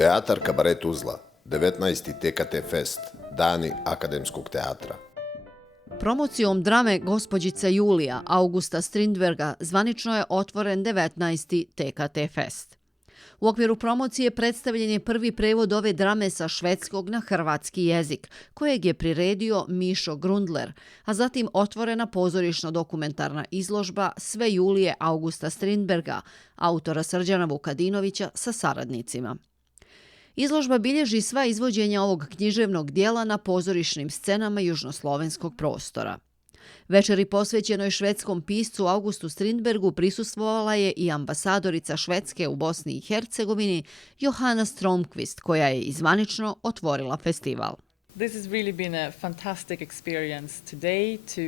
Teatar Kabaret Tuzla, 19. TKT Fest, Dani akademskog teatra. Promocijom drame Gospođica Julija Augusta Strindberga zvanično je otvoren 19. TKT Fest. U okviru promocije predstavljen je prvi prevod ove drame sa švedskog na hrvatski jezik, kojeg je priredio Mišo Grundler, a zatim otvorena pozorišno-dokumentarna izložba Sve Julije Augusta Strindberga, autora Srđana Vukadinovića sa saradnicima. Izložba bilježi sva izvođenja ovog književnog dijela na pozorišnim scenama južnoslovenskog prostora. Večeri posvećenoj švedskom piscu Augustu Strindbergu prisustvovala je i ambasadorica Švedske u Bosni i Hercegovini Johanna Stromqvist, koja je izvanično otvorila festival. This has really been a fantastic experience today to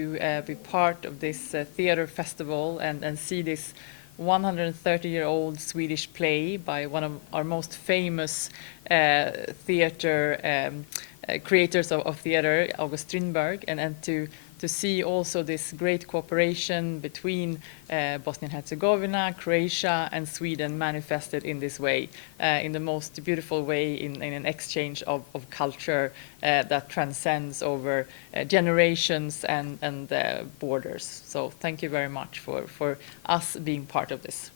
be part of this theatre festival and see this 130-year-old Swedish play by one of our most famous theatre creators of theatre, August Strindberg, and to see also this great cooperation between Bosnia and Herzegovina, Croatia and Sweden manifested in this way, in the most beautiful way, in an exchange of culture that transcends over generations and borders. So thank you very much for us being part of this.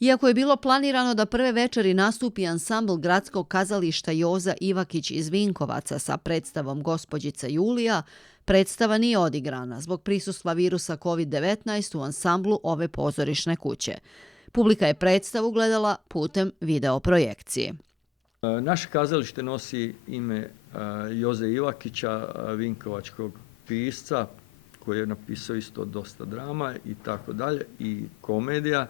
Iako je bilo planirano da prve večeri nastupi ansambl Gradskog kazališta Joza Ivakić iz Vinkovaca sa predstavom Gospođica Julija, predstava nije odigrana zbog prisustva virusa COVID-19 u ansamblu ove pozorišne kuće. Publika je predstavu gledala putem video projekcije. Naše kazalište nosi ime Joze Ivakića, vinkovačkog pisca, koji je napisao isto dosta drama i tako dalje, i komedija.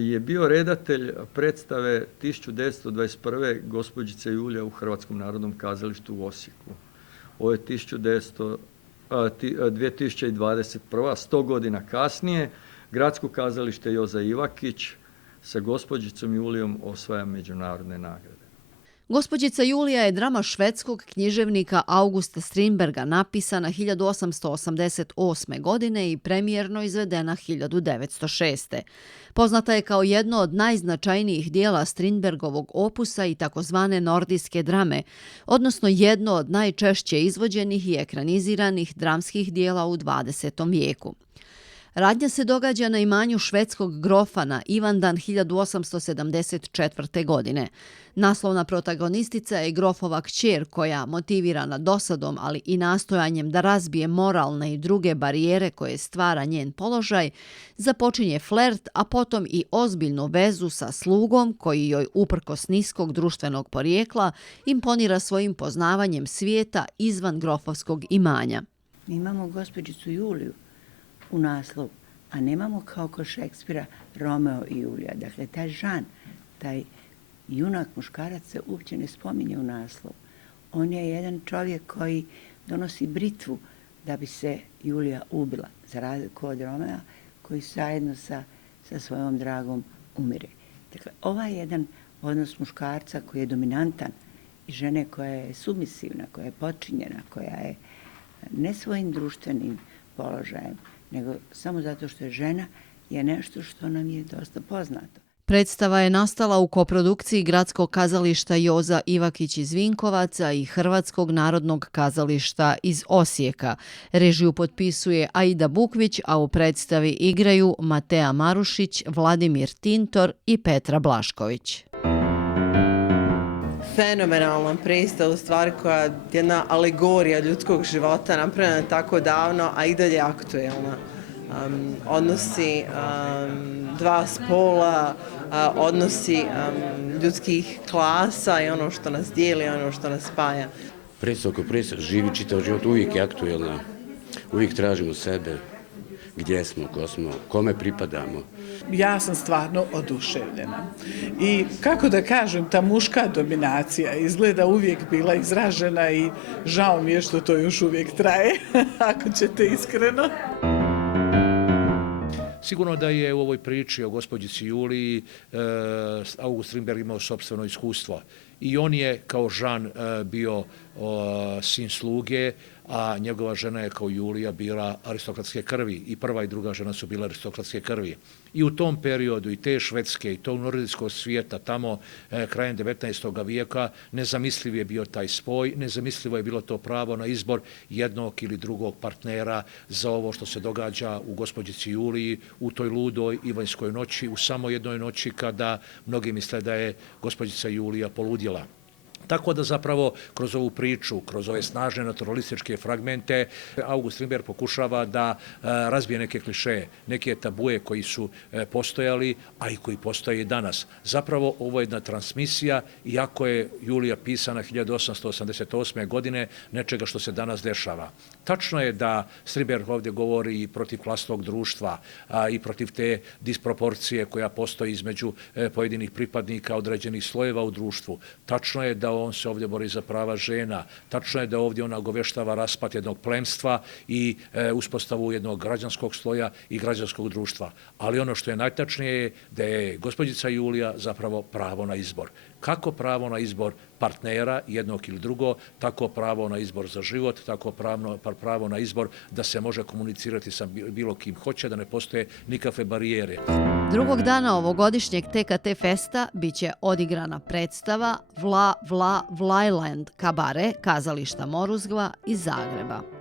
Je bio redatelj predstave 1921. Gospođica Julija u Hrvatskom narodnom kazalištu u Osijeku. Ovo je 2021. 100 godina kasnije, Gradsko kazalište Joza Ivakić sa Gospođicom Julijom osvaja međunarodne nagrade. Gospođica Julija je drama švedskog književnika Augusta Strindberga napisana 1888. godine i premijerno izvedena 1906. Poznata je kao jedno od najznačajnijih dijela Strindbergovog opusa i takozvane nordijske drame, odnosno jedno od najčešće izvođenih i ekraniziranih dramskih dijela u 20. vijeku. Radnja se događa na imanju švedskog grofa na Ivandan 1874. godine. Naslovna protagonistica je grofova kćer koja, motivirana dosadom, ali i nastojanjem da razbije moralne i druge barijere koje stvara njen položaj, započinje flert, a potom i ozbiljnu vezu sa slugom koji joj, uprkos niskog društvenog porijekla, imponira svojim poznavanjem svijeta izvan grofovskog imanja. Mi imamo gospođicu Juliju u naslovu, a nemamo kao kod Šekspira Romeo i Julija. Dakle, taj Žan, taj junak muškarac se uopće ne spominje u naslovu. On je jedan čovjek koji donosi britvu da bi se Julija ubila, za razliku od Romea koji zajedno sa svojom dragom umire. Dakle, ovaj jedan odnos muškarca koji je dominantan i žene koja je submisivna, koja je potčinjena, koja je ne svojim društvenim položajem, nego samo zato što je žena, je nešto što nam je dosta poznato. Predstava je nastala u koprodukciji Gradskog kazališta Joza Ivakić iz Vinkovaca i Hrvatskog narodnog kazališta iz Osijeka. Režiju potpisuje Aida Bukvić, a u predstavi igraju Matea Marušić, Vladimir Tintor i Petra Blašković. Fenomenalan predstav, u stvari koja je jedna alegorija ljudskog života, napravljena tako davno, a i dalje aktuelna. Odnosi dva spola, odnosi ljudskih klasa i ono što nas dijeli, ono što nas spaja. Predstava kao predstava živi čitav život, uvijek je aktuelna, uvijek tražimo sebe, gdje smo, ko smo, kome pripadamo. Ja sam stvarno oduševljena. I kako da kažem, ta muška dominacija izgleda uvijek bila izražena i žao mi je što to još uvijek traje, ako ćete iskreno. Sigurno da je u ovoj priči o gospođici Juliji August Strindberg imao sopstveno iskustvo. I on je kao Žan bio sin sluge, a njegova žena je kao Julija bila aristokratske krvi i prva i druga žena su bile aristokratske krvi. I u tom periodu i te Švedske i tog nordijskog svijeta tamo krajem 19. vijeka nezamisliv je bio taj spoj, nezamislivo je bilo to pravo na izbor jednog ili drugog partnera za ovo što se događa u gospođici Juliji u toj ludoj ivanjskoj noći, u samo jednoj noći kada mnogi misle da je gospođica Julija poludjela. Tako da zapravo kroz ovu priču, kroz ove snažne naturalističke fragmente, August Strindberg pokušava da razbije neke klišeje, neke tabuje koji su postojali, a i koji postoje i danas. Zapravo ovo je jedna transmisija, iako je Julija pisana 1888. godine, nečega što se danas dešava. Tačno je da Strindberg ovdje govori i protiv klasnog društva i protiv te disproporcije koja postoji između pojedinih pripadnika određenih slojeva u društvu. Tačno je da on se ovdje bori za prava žena. Tačno je da ovdje ona nagoveštava raspat jednog plemstva i uspostavu jednog građanskog sloja i građanskog društva. Ali ono što je najtačnije je da je gospođica Julija zapravo pravo na izbor. Kako pravo na izbor partnera, jednog ili drugo, tako pravo na izbor za život, tako pravo na izbor da se može komunicirati sa bilo kim hoće, da ne postoje nikakve barijere. Drugog dana ovogodišnjeg TKT festa biće odigrana predstava Vla Vlajland kabare kazališta Moruzgva iz Zagreba.